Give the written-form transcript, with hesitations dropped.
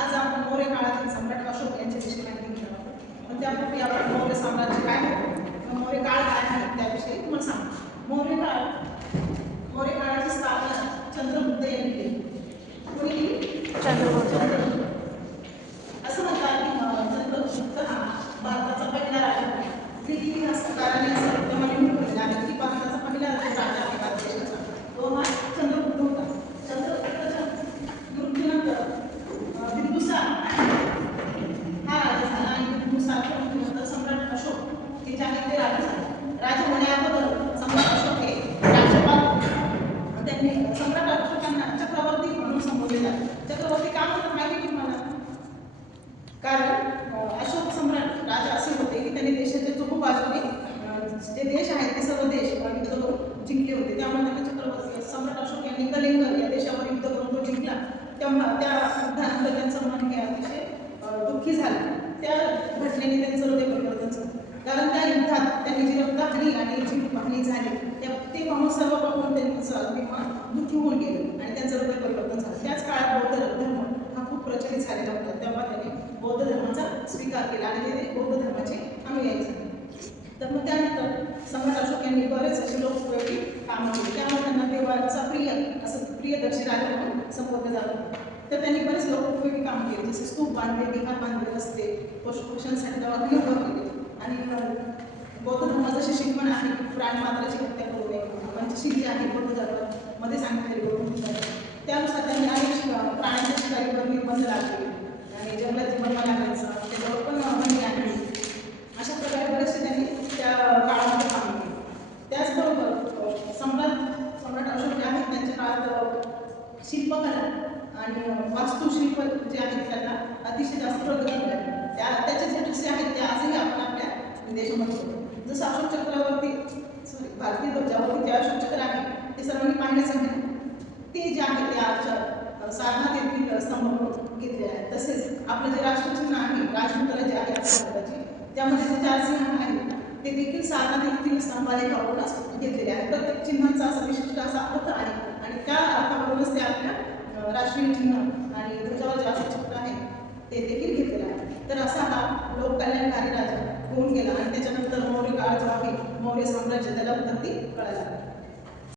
आज आपण मौर्य काळातील सम्राट अशोक यांच्याविषयी माहिती घेणार आहोत. पण त्यापूर्वी आपण मौर्य साम्राज्य काय होतं, मौर्य काळ काय आहे त्याविषयी तुम्हाला सांगतो. मौर्य काळाची स्थापना चंद्रगुप्त यांनी केली. कोणी केली? चंद्रगुप्त. असं म्हणतात की चंद्रगुप्त हा भारताचा पहिला राजा होता. दिल्ली इतिहासकारांनी असं प्रमाणे म्हटलेलं आहे की भारताचा पहिला राजा आहे भारत देशाचा, तो हा चंद्रगुप्त होता. चंद्रगुप्ताच्या मृत्यूनंतर बिंदुसार हा राजा झाला आणि बिंदुसारच्या मृत्यूनंतर सम्राट अशोक हे जे आहे ते राजा झाले. राजा होण्याअगोदर सम्राट अशोक हे राज्यपाल होते. त्यांनी सम्राट अशोकांना चक्रवर्ती म्हणून संबोधले जाते. चक्रवर्ती का म्हणतात माहिती तुम्हाला? कारण अशोक सम्राट राजा असे होते की त्यांनी देशाच्या चोखू बाजूने जे देश आहेत ते सर्व देश युद्ध करून जिंकले होते. त्यामुळे त्यांना चक्रवर्ती सम्राट अशोक यांनी कलिंग या देशावर युद्ध करून तो जिंकला. तेव्हा त्या युद्धानंतर त्यांचं मन हे अतिशय दुःखी झालं. त्या घटनेने त्यांचं हृदय परिवर्तन झालं. कारण त्या युद्धात त्यांनी जी रक्तहानी आणि जी हानी झाली ते पाहून सर्व पाहून त्यांचं अगदी मन दुःखी होऊन गेलं आणि त्यांचं हृदय परिवर्तन झालं. त्याच काळात बौद्ध धर्म हा खूप प्रचलित झालेला होता. तेव्हा त्यांनी बौद्ध धर्माचा स्वीकार केला आणि ते बौद्ध धर्माचे अनुयायी झाले. तर मग त्यानंतर सम्राट अशोक यांनी बरेच असे लोकोपयोगी कामं केली. त्यामुळे त्यांना देवाचा प्रियदर्शी राजा म्हणून संबोधलं जात होतं. तर त्यांनी बरेच लोकोपयोगी कामं केली, जसे स्तूप बांधले, विहार बांधले, रस्ते, पशुपक्ष्यांसाठी दवाखाने उभं केले आणि बौद्ध धर्माचं जशी शिकवण आहे की प्राणमात्राची हत्या करू नये, पंचशील जी आहे बौद्ध धर्मामध्ये सांगितलेली बौद्ध त्यानुसार त्यांनी अनेक प्राण्यांच्या शिकारीवर निर्बंध लागले आणि जंगलात जीवन लागण्याचं त्याच्यावर पण बंदी आणली. अशा प्रकारे बरेचसे त्यांनी त्या काळामध्ये काम केले. त्याचबरोबर सम्राट अशोक जे आहेत त्यांच्या काळात शिल्पकला आणि वास्तुशिल्प जे आहेत त्यांना अतिशय जास्त प्रगती मिळाली. त्याचे जे ठसे आहेत ते आजही आपण आपल्या देशामध्ये होतो. जसं अशोक चक्रावरती भारतीय ध्वजावरती जे अशोक चक्र आहे ते सर्वांनी पाहण्यासाठी ते जे आहे ते आजच्या सारनाथ येथील स्तंभावरून घेतले आहे. तसेच आपलं जे राष्ट्रचिन्ह आहे राजमुद्रा जे आहे भारताची त्यामध्ये जे 4 सिंह आहेत ते देखील सारनाथ येथील स्तंभालेखावरूनच घेतलेले आहेत. प्रत्येक चिन्हांचा असा विशिष्ट असा अर्थ आहे आणि त्या अर्थावरूनच ते आपल्या राष्ट्रीय चिन्ह आणि ध्वजावर जे अशोक चक्र आहे ते देखील घेतलेलं आहे. तर असा हा लोककल्याणकारी राजा होऊन गेला आणि त्याच्यानंतर मौर्य काळ जो आहे मौर्य साम्राज्य त्याला उत्पत्ती कळायला लागली.